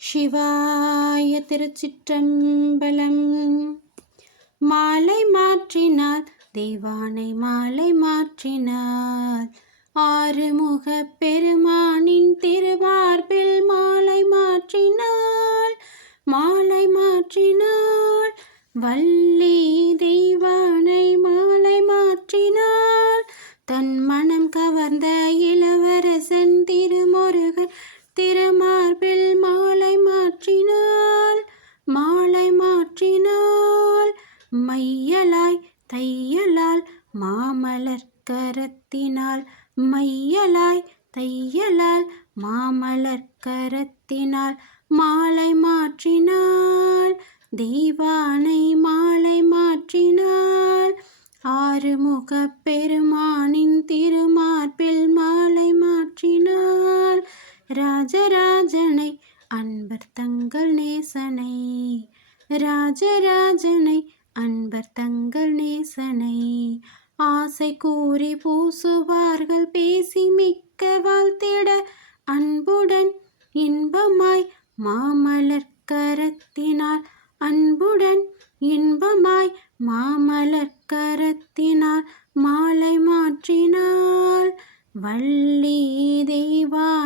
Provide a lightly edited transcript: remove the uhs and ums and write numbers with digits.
சிவாய திருச்சிற்றம்பலம். மாலை மாற்றினார் தெய்வானை மாலை மாற்றினார். ஆறுமுகப் பெருமானின் திருவார்பில் மாலை மாற்றினாள். மாலை மாற்றினாள். வள்ளி தெய்வானை மாலை மாற்றினாள். தன் மனம் கவர்ந்த இளவரசன் திருமுருகன் திருமார்பில் மாலை மாற்றினாள். மாலை மாற்றினாள். மையலாய் தையலால் மாமலர் கரத்தினால். மையலாய் தையலால் மாமலர் கரத்தினால் மாலை மாற்றினாள். தெய்வானை மாலை மாற்றினாள். ஆறுமுகப் பெருமானின் திருமார்பில் மாலை மாற்றினாள். ராஜராஜனை அன்பர் தங்கள் நேசனை. ராஜராஜனை அன்பர் தங்கள் நேசனை. ஆசை கூறி பூசுவார்கள் பேசி மிக்க வாழ்த்திட. அன்புடன் இன்பமாய் மாமலர் கரத்தினால். அன்புடன் இன்பமாய் மாமலர் கரத்தினால் மாலை மாற்றினாள். வள்ளி தெய்வா